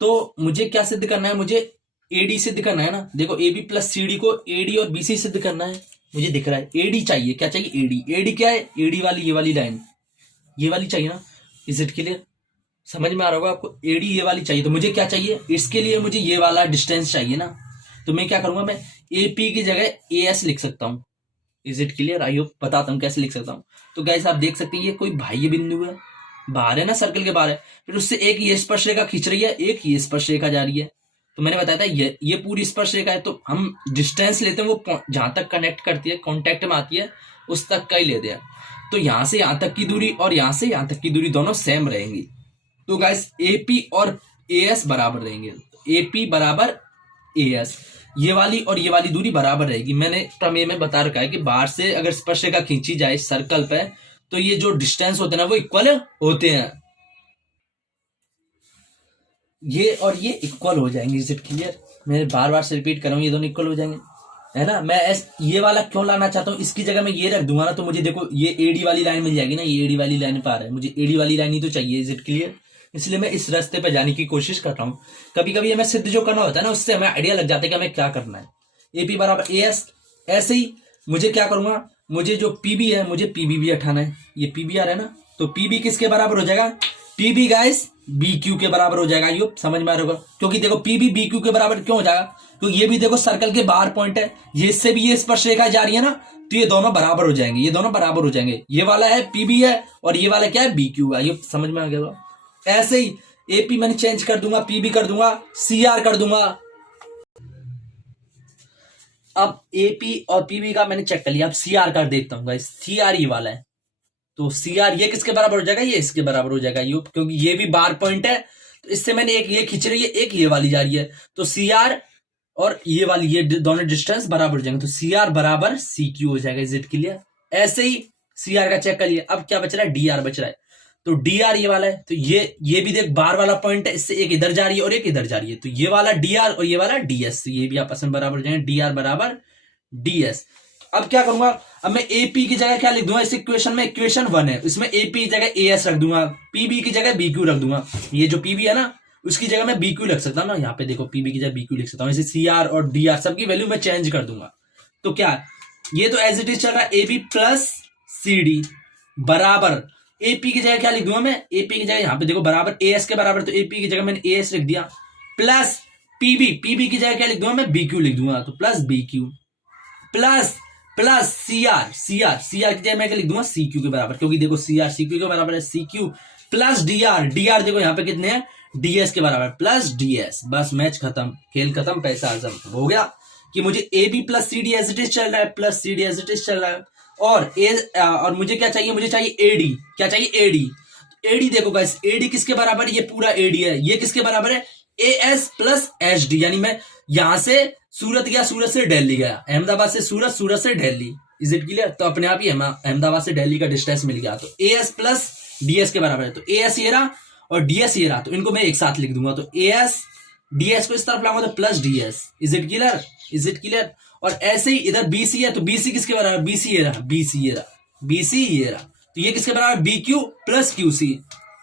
तो मुझे क्या सिद्ध करना है, मुझे एडी सिद्ध करना है ना। देखो A B plus C D को एडी और बीसी सिद्ध करना है, मुझे दिख रहा है एडी चाहिए, क्या चाहिए एडी, एडी क्या है, एडी वाली ये वाली लाइन, ये वाली चाहिए ना, इज इट क्लियर, समझ में आ रहा होगा आपको, एडी ये वाली चाहिए, तो मुझे क्या चाहिए, इसके लिए मुझे ये वाला डिस्टेंस चाहिए ना, तो मैं क्या करूंगा, मैं एपी की जगह ए एस लिख सकता हूँ, is it clear. I hope बताता हूँ कैसे लिख सकता हूँ। तो गाइस आप देख सकते हैं ये कोई बाह्य बिंदु है, बाहर है ना, सर्कल के बाहर है, फिर उससे एक ये स्पर्श रेखा खींच रही है, एक ये स्पर्श रेखा जा रही है, तो मैंने बताया था ये पूरी स्पर्श रेखा है, तो हम डिस्टेंस लेते हैं वो जहां तक कनेक्ट करती है, कॉन्टेक्ट में आती है, उस तक का ही लेते हैं। तो यहां से यहां तक की दूरी और यहां से यहां तक की दूरी दोनों सेम रहेंगी, तो गाइस एपी और एएस बराबर रहेंगे, एपी बराबर एएस, ये वाली और ये वाली दूरी बराबर रहेगी। मैंने प्रमेय में बता रखा है कि बाहर से अगर स्पर्श रेखा खींची जाए सर्कल पे, तो ये जो डिस्टेंस होते हैं ना वो इक्वल होते हैं, ये और ये इक्वल हो जाएंगे, इज इट क्लियर। मैं बार बार से रिपीट कर रहा हूँ, ये दोनों इक्वल हो जाएंगे, है ना। मैं ये वाला क्यों लाना चाहता हूँ, इसकी जगह मैं ये रख दूंगा ना, तो मुझे देखो ये एडी वाली लाइन मिल जाएगी ना, ये एडी वाली लाइन पे आ रहा है, मुझे एडी वाली लाइन ही तो चाहिए, इज इट क्लियर। इसलिए मैं इस रास्ते पे जाने की कोशिश कर रहा हूँ। कभी कभी हमें सिद्ध जो करना होता है ना, उससे हमें आइडिया लग जाता है कि हमें क्या करना है। एपी बराबर ए एस, ऐसे ही मुझे क्या करूंगा, मुझे जो पीबी है मुझे पीबी भी हटाना है, ये पीबी आ रहा है ना, तो पीबी किसके बराबर हो जाएगा, पीबी गाइस बी क्यू के बराबर हो जाएगा, यो समझ में आ रहा होगा। क्योंकि देखो पीबी बी क्यू के बराबर क्यों हो जाएगा, क्योंकि ये भी देखो सर्कल के बाहर पॉइंट है, ये इससे भी ये स्पर्श रेखा जा रही है ना, तो ये दोनों बराबर हो जाएंगे, ये दोनों बराबर हो जाएंगे, ये वाला है पीबी है और ये वाला क्या है बी क्यू है, ये समझ में आ गया। ऐसे ही एपी मैंने चेंज कर दूंगा, पीबी कर दूंगा, सीआर कर दूंगा। अब एपी और पीबी का मैंने चेक कर लिया, अब सीआर कर देखता हूँ गाइस, सीआर ये वाला है, तो सीआर ये किसके बराबर हो जाएगा, ये इसके बराबर हो जाएगा, यू, क्योंकि ये भी बार पॉइंट है, तो इससे मैंने एक ये खींच रही है, एक ये वाली जा रही है, तो सीआर और ये वाली ये दोनों डिस्टेंस बराबर हो जाएंगे, तो सीआर बराबर सी क्यू हो जाएगा, इज इट क्लियर। ऐसे ही सीआर का चेक कर लिया, अब क्या बच रहा है, डीआर बच रहा है, तो डीआर ये वाला है, तो ये भी देख बार वाला पॉइंट है, इससे एक इधर जा रही है और एक इधर जा रही है, तो ये वाला डीआर और ये वाला डीएस, ये भी आपस में बराबर हो जाएंगे, डीआर बराबर डीएस। अब क्या करूंगा, अब मैं एपी की जगह क्या लिख दूंगा, इस इक्वेशन में इक्वेशन 1 है, इसमें एपी की जगह एएस रख दूंगा, पीबी की जगह बीक्यू रख दूंगा, ये जो पीबी है ना उसकी जगह मैं बीक्यू लिख सकता हूँ ना, यहाँ पे देखो पीबी की जगह बीक्यू लिख सकता हूँ, ऐसे सीआर और डीआर सबकी वैल्यू मैं चेंज कर दूंगा। तो क्या ये तो एज इट इज चल रहा है, एबी प्लस सी डी बराबर, एपी की जगह क्या लिख दूंगा मैं, एपी की जगह यहाँ पे देखो बराबर एएस के बराबर, तो एपी की जगह मैंने एएस लिख दिया, प्लस पीबी, पीबी की जगह क्या लिख दूंगा मैं, बीक्यू लिख दूंगा, तो plus BQ plus plus CR, CR की जगह मैं क्या लिख दूंगा, सीक्यू के बराबर, क्योंकि देखो सीआर सीक्यू के बराबर है, सीक्यू प्लस डीआर, डीआर देखो यहाँ पे कितने हैं, डीएस के बराबर प्लस डीएस, बस मैच खत्म, खेल खत्म, पैसा हजम हो गया कि मुझे A B plus C D as it is चल रहा है, plus C D as it is चल रहा है, और मुझे क्या चाहिए, मुझे चाहिए एडी, क्या चाहिए एडी, एडी देखो गाइस एडी किसके बराबर है, ये पूरा एडी है, ये किसके बराबर है, A S plus H D, यानी मैं यहां से सूरत गया, सूरत से दिल्ली गया, अहमदाबाद से सूरत, सूरत से दिल्ली, इज इट क्लियर? तो अपने आप ही अहमदाबाद से दिल्ली का डिस्टेंस मिल गया। तो एएस प्लस डीएस के बराबर है। तो एएस ये रहा और डीएस ये रहा, तो इनको मैं एक साथ लिख दूंगा। तो एएस डीएस को इस तरफ लाऊंगा तो plus DS, is it clear? Is it clear? और ऐसे ही इधर बीसी है, तो बीसी किसके बराबर? बीसी ये रहा, बीसी ये रहा, बीसी ये रहा। तो ये किसके बराबर? B Q plus Q C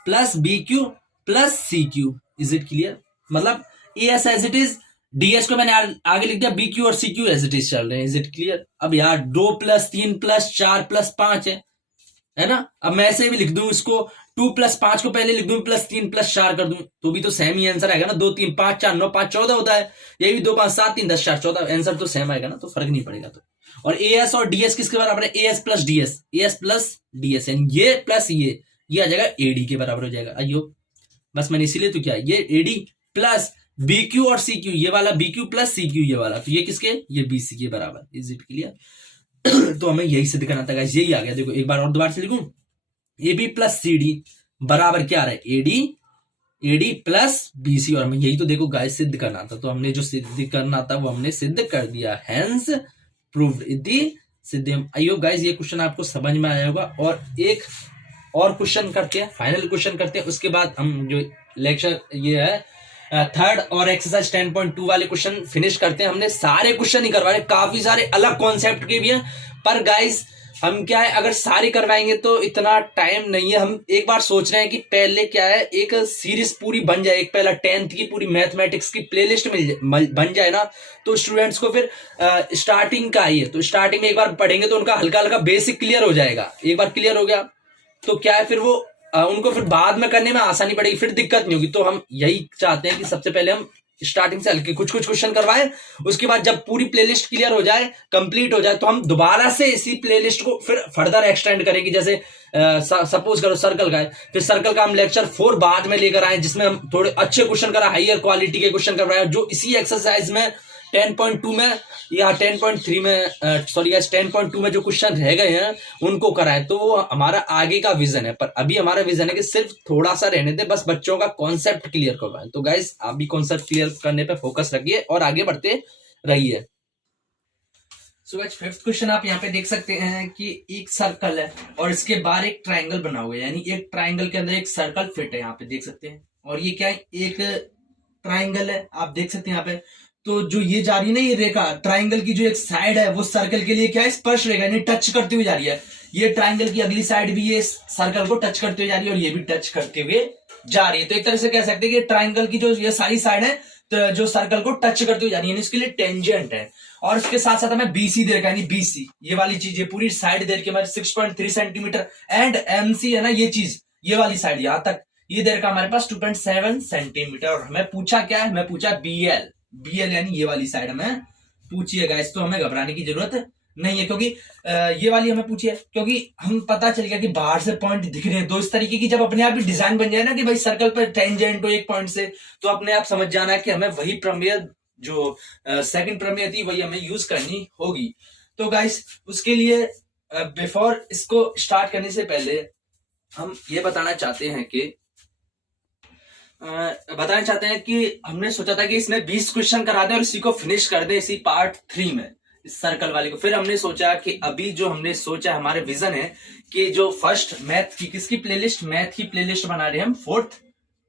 plus B Q plus C Q, is it clear? मतलब AS as it is, DS को मैंने आगे लिख दिया, बी क्यू और C Q as it is चल रहे हैं, इज इट क्लियर? अब यार 2 प्लस 3 प्लस 4 प्लस 5 है ना? अब मैं ऐसे भी लिख दूं इसको, 2 प्लस 5 को पहले लिख दूं, प्लस 3 प्लस 4 कर दूं, तो भी तो सेम ही आंसर आएगा ना। 2 3 5 4 9 5 14 होता है, ये भी 2 5 7 3 10 4 14, आंसर तो सेम आएगा ना, तो फर्क नहीं पड़ेगा। तो और एएस और डीएस किसके बराबर है? As plus DS, as plus DS, यानी ये प्लस ये आ जाएगा एडी के बराबर हो जाएगा। अयो बस मैंने इसीलिए तो क्या, ये एडी प्लस बी क्यू और सी क्यू, ये वाला B Q plus C Q ये वाला, तो ये किसके? ये बीसी के बराबर, इज इट क्लियर? तो हमें यही सिद्ध करना था गाइस, यही आ गया। देखो एक बार और दोबारा से लिखूं, A B plus C D बराबर क्या आ रहा है? एडी प्लस बीसी, और हमें यही तो देखो गाइस सिद्ध करना था। तो हमने जो सिद्ध करना था वो हमने सिद्ध कर दिया, हेंस प्रूव्ड इति सिद्धम। आई होप गाइस ये क्वेश्चन आपको समझ में आया होगा। और एक और क्वेश्चन करते हैं, फाइनल क्वेश्चन करते हैं, उसके बाद हम जो लेक्चर ये है थर्ड और एक्सरसाइज 10.2 वाले क्वेश्चन फिनिश करते हैं। हमने सारे क्वेश्चन ही करवाए, काफी सारे अलग कॉन्सेप्ट के भी हैं, पर गाइस हम क्या है, अगर सारे करवाएंगे तो इतना टाइम नहीं है। हम एक बार सोच रहे हैं कि पहले क्या है, एक सीरीज पूरी बन जाए, एक पहला 10th की पूरी मैथमेटिक्स की प्लेलिस्ट बन जाए ना, तो स्टूडेंट्स को फिर स्टार्टिंग का ही है, तो स्टार्टिंग में एक बार पढ़ेंगे तो उनका हल्का हल्का बेसिक क्लियर हो जाएगा। एक बार क्लियर हो गया तो क्या है, फिर वो उनको फिर बाद में करने में आसानी पड़ेगी, फिर दिक्कत नहीं होगी। तो हम यही चाहते हैं कि सबसे पहले हम स्टार्टिंग से हल्के कुछ क्वेश्चन करवाएं, उसके बाद जब पूरी प्लेलिस्ट क्लियर हो जाए, कंप्लीट हो जाए, तो हम दोबारा से इसी प्लेलिस्ट को फिर फर्दर एक्सटेंड करेंगे। जैसे सपोज करो सर्कल का है, फिर सर्कल का हम लेक्चर 4 बाद में लेकर आए, जिसमें हम थोड़े अच्छे क्वेश्चन कराए, हायर क्वालिटी के क्वेश्चन करवाए, जो इसी एक्सरसाइज में 10.2 में या 10.3 में सॉरी गाइस 10.2 में जो क्वेश्चन रह गए हैं उनको कराए। तो वो हमारा आगे का विजन है, पर अभी हमारा विजन है कि सिर्फ थोड़ा सा रहने दे, बस बच्चों का कॉन्सेप्ट क्लियर करवाएं। तो गाइस आप भी कॉन्सेप्ट क्लियर करने पे फोकस रखिए और आगे बढ़ते रहिए। सो गाइस फिफ्थ क्वेश्चन आप यहाँ पे देख सकते हैं कि एक सर्कल है और इसके बाहर एक ट्राइंगल बना हुआ है, यानी एक ट्राइंगल के अंदर एक सर्कल फिट है, यहाँ पे देख सकते हैं। और ये क्या है, एक ट्राइंगल है, आप देख सकते हैं यहाँ पे। तो जो ये जा रही है ना, ये रेखा ट्राइंगल की जो एक साइड है वो सर्कल के लिए क्या है, स्पर्श रेखा, यानी टच करती हुई जा रही है। ये ट्राइंगल की अगली साइड भी ये सर्कल को टच करते हुए जा रही है और ये भी टच करते हुए जा रही है। तो एक तरह से कह सकते हैं कि ट्राइंगल की जो ये सारी साइड है तो जो सर्कल को टच करते हुए जा रही है, इसके लिए टेंजेंट है। और इसके साथ साथ हमें बीसी दे रखा है, यानी बीसी ये वाली चीज, ये पूरी साइड दे रखी है हमारे 6.3 सेंटीमीटर, एंड एमसी है ना ये चीज, ये वाली साइड यहां तक ये दे रखा हमारे पास 2.7 सेंटीमीटर। और हमें पूछा क्या है, हमें पूछा बीएल यानी ये वाली साइड हमें पूछी है गाइस। तो हमें घबराने की जरूरत नहीं है, क्योंकि ये वाली हमें पूछी है, क्योंकि हम पता चल गया कि बाहर से पॉइंट दिख रहे हैं। तो इस तरीके की जब अपने आप ही डिजाइन बन जाए ना कि भाई सर्कल पर टेंजेंट हो एक पॉइंट से, तो अपने आप समझ जाना है कि हमें वही प्रमेय जो सेकंड प्रमेय थी वही हमें यूज करनी होगी। तो गाइस उसके लिए बिफोर इसको स्टार्ट करने से पहले हम ये बताना चाहते हैं कि हमने सोचा था कि इसमें 20 क्वेश्चन करा दें और इसी को फिनिश कर दें इसी पार्ट 3 में, इस सर्कल वाले को। फिर हमने सोचा कि अभी जो हमने सोचा हमारे विजन है कि जो फर्स्ट मैथ की किसकी प्लेलिस्ट, मैथ की प्लेलिस्ट बना रहे हैं हम 4th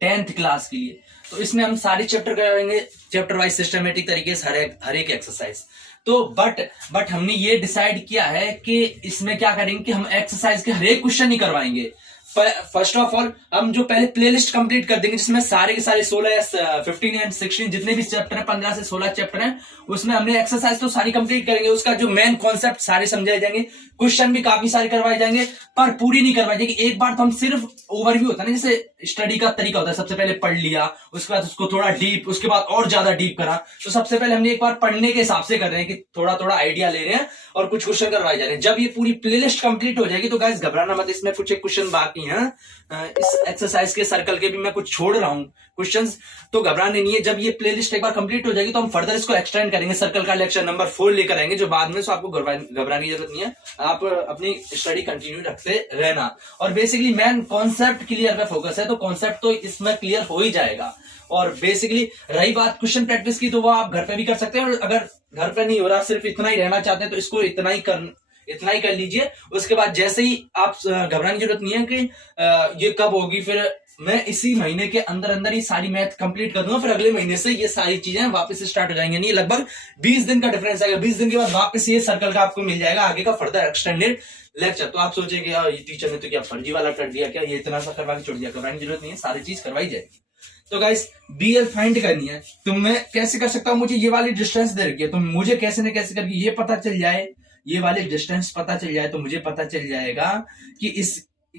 10th क्लास के लिए। तो इसमें हम सारे चैप्टर कराएंगे चैप्टर वाइज सिस्टमेटिक तरीके से हर एक एक्सरसाइज। तो बट हमने ये डिसाइड किया है कि इसमें क्या करेंगे कि हम एक्सरसाइज के हर एक क्वेश्चन ही करवाएंगे। फर्स्ट ऑफ ऑल हम जो पहले प्लेलिस्ट कंप्लीट कर देंगे, जिसमें सारे के सारे 16 या 15 एंड 16 जितने भी चैप्टर हैं, 15 से 16 चैप्टर हैं, उसमें हमने एक्सरसाइज तो सारी कंप्लीट करेंगे। उसका जो मेन कॉन्सेप्ट सारे समझाए जाएंगे, क्वेश्चन भी काफी सारे करवाए जाएंगे, पर पूरी नहीं करवाई जाएगी। एक बार तो हम सिर्फ ओवरव्यू होता है ना, जैसे स्टडी का तरीका होता है, सबसे पहले पढ़ लिया, उसके बाद उसको थोड़ा डीप, उसके बाद और ज्यादा डीप करा। तो सबसे पहले हमने एक बार पढ़ने के हिसाब से कर रहे हैं कि थोड़ा थोड़ा आइडिया ले रहे हैं और कुछ क्वेश्चन करवाए जा रहे हैं। जब ये पूरी प्लेलिस्ट कंप्लीट हो जाएगी तो गाइस घबराना मत, इसमें कुछ एक क्वेश्चन बाकी बाकी हैं इस एक्सरसाइज के सर्कल के भी मैं कुछ छोड़ रहा हूँ क्वेश्चंस, तो घबराने नहीं है। जब ये प्लेलिस्ट एक बार कंप्लीट हो जाएगी तो हम फर्दर इसको एक्सटेंड करेंगे, सर्कल का लेक्चर नंबर 4 लेकर आएंगे जो बाद में, सो आपको घबराने की जरूरत नहीं है, आप अपनी स्टडी कंटिन्यू रखते रहना। और बेसिकली मेन कॉन्सेप्ट क्लियर पे फोकस है, तो कॉन्सेप्ट तो इसमें क्लियर हो ही जाएगा। और बेसिकली रही बात क्वेश्चन प्रैक्टिस की, तो वो आप घर पे भी कर सकते हैं, और अगर घर पे नहीं हो रहा, सिर्फ इतना ही रहना चाहते हैं, तो इसको इतना ही कर लीजिए। उसके बाद जैसे ही आप, घबराने की जरूरत नहीं है कि ये कब होगी, फिर मैं इसी महीने के अंदर अंदर ही सारी मैथ कंप्लीट कर दूंगा, फिर अगले महीने से ये सारी चीजें वापस स्टार्ट हो जाएंगी। नहीं, लगभग 20 दिन का डिफरेंस आएगा, 20 दिन के बाद वापस ये सर्कल का आपको मिल जाएगा आगे का फर्दर एक्सटेंडेड लेक्चर। तो आप सोचेंगे ये टीचर ने तो क्या फर्जी वाला कर दिया, क्या ये इतना सा करवा के छोड़ दिया। घबराने की जरूरत नहीं है, सारी चीज करवाई जाएगी। तो गाइस BL फाइंड करनी है, तो मैं कैसे कर सकता हूं, मुझे ये वाली डिस्टेंस दे रखी है, तो मुझे कैसे न कैसे करके ये पता चल जाए, ये वाली डिस्टेंस पता चल जाए, तो मुझे पता चल जाएगा कि इस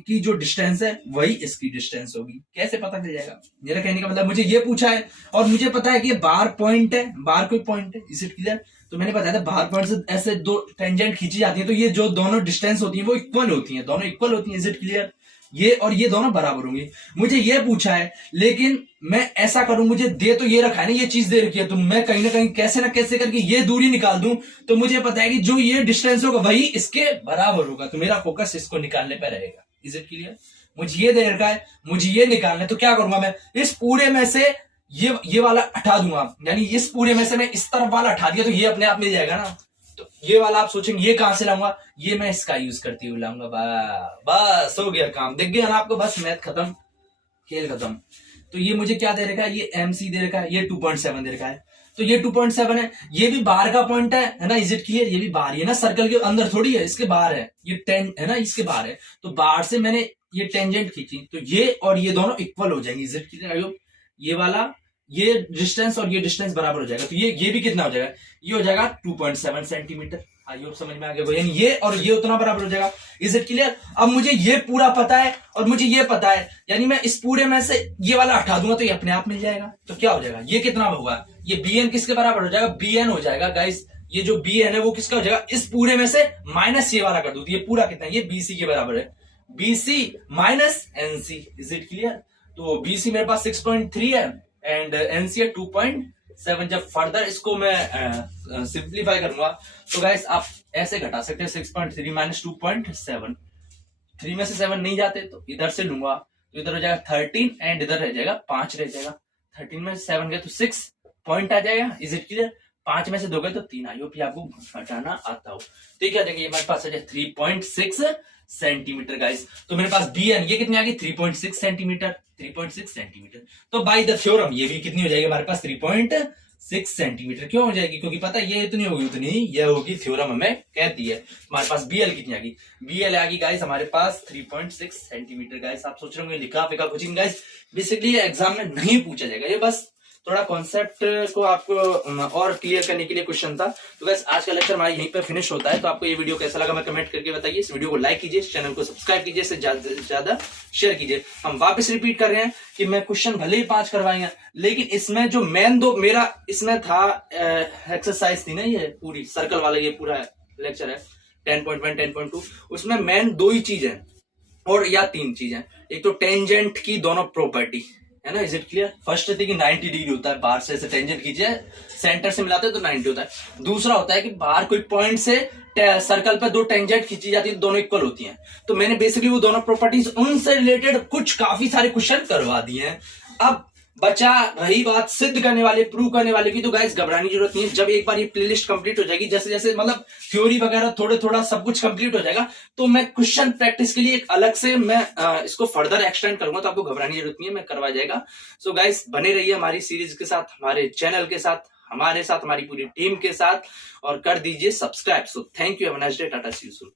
की जो डिस्टेंस है वही इसकी डिस्टेंस होगी। कैसे पता चल जाएगा, मेरा कहने का मतलब मुझे ये पूछा है और मुझे पता है कि ये बार पॉइंट है, बार कोई पॉइंट है, इज इट क्लियर। तो मैंने बताया था बार पॉइंट से ऐसे दो टेंजेंट खींची जाती है, तो ये जो दोनों डिस्टेंस होती है वो इक्वल होती है, दोनों इक्वल होती है, इज इट क्लियर। ये और ये दोनों बराबर होंगी। मुझे ये पूछा है, लेकिन मैं ऐसा करूं, मुझे दे तो ये रखा है ना, ये चीज दे रखी है, तो मैं कहीं ना कहीं कैसे ना कैसे करके ये दूरी निकाल दूं, तो मुझे पता है कि जो ये डिस्टेंस होगा वही इसके बराबर होगा, तो मेरा फोकस इसको निकालने पर रहेगा। Is it clear. मुझे ये दे रखा है, मुझे ये निकालना है, तो क्या करूंगा मैं, इस पूरे में से ये वाला हटा दूंगा, यानी इस पूरे में से मैं इस तरफ वाला हटा दिया, तो ये अपने आप मिल जाएगा ना। तो ये वाला आप सोचेंगे ये कहां से लाऊंगा, ये मैं इसका यूज करती हुई लाऊंगा। बस हो गया काम, दिख गया ना आपको, बस मैथ खत्म, खेल खत्म। तो ये मुझे क्या दे रखा है, ये MC दे रखा है, ये 2.7 दे रखा है, तो ये 2.7 है, ये भी बाहर का पॉइंट है ना, इज इट क्लियर। ये भी बाहर ही है ना, सर्कल के अंदर थोड़ी है, इसके बाहर है, ये 10 है ना, इसके बाहर है, तो बाहर से मैंने ये टेंजेंट खींची, तो ये और ये दोनों इक्वल हो जाएंगे, इज इट क्लियर। ये वाला ये डिस्टेंस और ये डिस्टेंस बराबर हो जाएगा, तो ये भी कितना हो जाएगा, ये हो जाएगा 2.7 सेंटीमीटर। आई होप समझ में आ गया, यानी ये और ये उतना बराबर हो जाएगा, इज इट क्लियर। अब मुझे ये पूरा पता है और मुझे ये पता है, यानी मैं इस पूरे में से ये वाला हटा दूंगा तो ये अपने आप मिल जाएगा। तो क्या हो जाएगा, ये कितना होगा, ये BN किसके बराबर हो जाएगा, BN हो जाएगा गाइस। ये जो BN है वो किसका हो जाएगा, इस पूरे में से माइनस ये वाला कर दूं, तो ये पूरा कितना है, ये BC के बराबर है, BC minus NC, is it clear. तो BC मेरे पास 6.3 है एंड NC है 2.7। जब फर्दर इसको मैं सिंप्लीफाई करूंगा तो गाइस आप ऐसे घटा सकते हैं, 6.3 माइनस 2.7, 3 में से 7 नहीं जाते तो इधर से लूंगा, तो इधर हो जाएगा 13 एंड इधर रह जाएगा 5 रह जाएगा, 13 में से 7 गए तो 6 पॉइंट आ जाएगा, इज इट क्लियर। 5 में से 2 गए तो 3 आई, होप आपको हटाना आता हो। तो ये क्या देंगे, ये मेरे पास आ जाए 3.6 सेंटीमीटर गाइस। तो मेरे पास BN ये कितनी आ गई, 3.6 सेंटीमीटर, 3.6 सेंटीमीटर। तो बाय द थ्योरम ये भी कितनी हो जाएगी हमारे पास, 3.6 सेंटीमीटर। क्यों हो जाएगी, क्योंकि पता है ये इतनी होगी उतनी ये होगी, थ्योरम हमें कहती है। हमारे पास BL कितनी आ गई, BL आ गई गाइस हमारे पास 3.6 सेंटीमीटर। गाइस आप सोच रहे होंगे लिखा फेंका कुछ नहीं गाइस, बेसिकली एग्जाम में नहीं पूछा जाएगा, ये बस थोड़ा कॉन्सेप्ट को आपको और क्लियर करने के लिए क्वेश्चन था। तो गाइस आज का लेक्चर हमारा यहीं पे फिनिश होता है। तो आपको ये वीडियो कैसा लगा मैं कमेंट करके बताइए, इस वीडियो को लाइक कीजिए, चैनल को सब्सक्राइब कीजिए, इससे ज्यादा से ज्यादा शेयर कीजिए। हम वापस रिपीट कर रहे हैं कि मैं क्वेश्चन भले ही 5 करवाएंगे, लेकिन इसमें जो मेन दो मेरा इसमें था एक्सरसाइज थी ना, ये पूरी सर्कल वाला ये पूरा लेक्चर है 10.1 10.2, उसमें मेन 2 ही चीज है और या 3 चीज है। एक तो टेंजेंट की दोनों प्रॉपर्टी है ना, इज इट क्लियर। फर्स्ट थी कि 90 डिग्री होता है, बाहर से ऐसे टेंजेंट खींचे सेंटर से मिलाते हैं तो 90 होता है। दूसरा होता है कि बाहर कोई पॉइंट से सर्कल पे 2 टेंजेंट खींची जाती है, दोनों इक्वल होती हैं। तो मैंने बेसिकली वो दोनों प्रॉपर्टीज उनसे रिलेटेड कुछ काफी सारे क्वेश्चन करवा दिए हैं। अब बचा रही बात सिद्ध करने वाले, प्रूव करने वाले की, तो गाइस घबराने की जरूरत नहीं है। जब एक बार ये प्लेलिस्ट कंप्लीट हो जाएगी, जैसे जैसे मतलब थ्योरी वगैरह थोड़े थोड़ा सब कुछ कंप्लीट हो जाएगा, तो मैं क्वेश्चन प्रैक्टिस के लिए एक अलग से मैं इसको फर्दर एक्सटेंड करूंगा, तो आपको घबराने की जरूरत नहीं है, मैं करवा जाएगा। सो गाइस बने रहिए हमारी सीरीज के साथ, हमारे चैनल के साथ, हमारे साथ, हमारी पूरी टीम के साथ, और कर दीजिए subscribe. So thank you, have a nice day, tata, see you soon.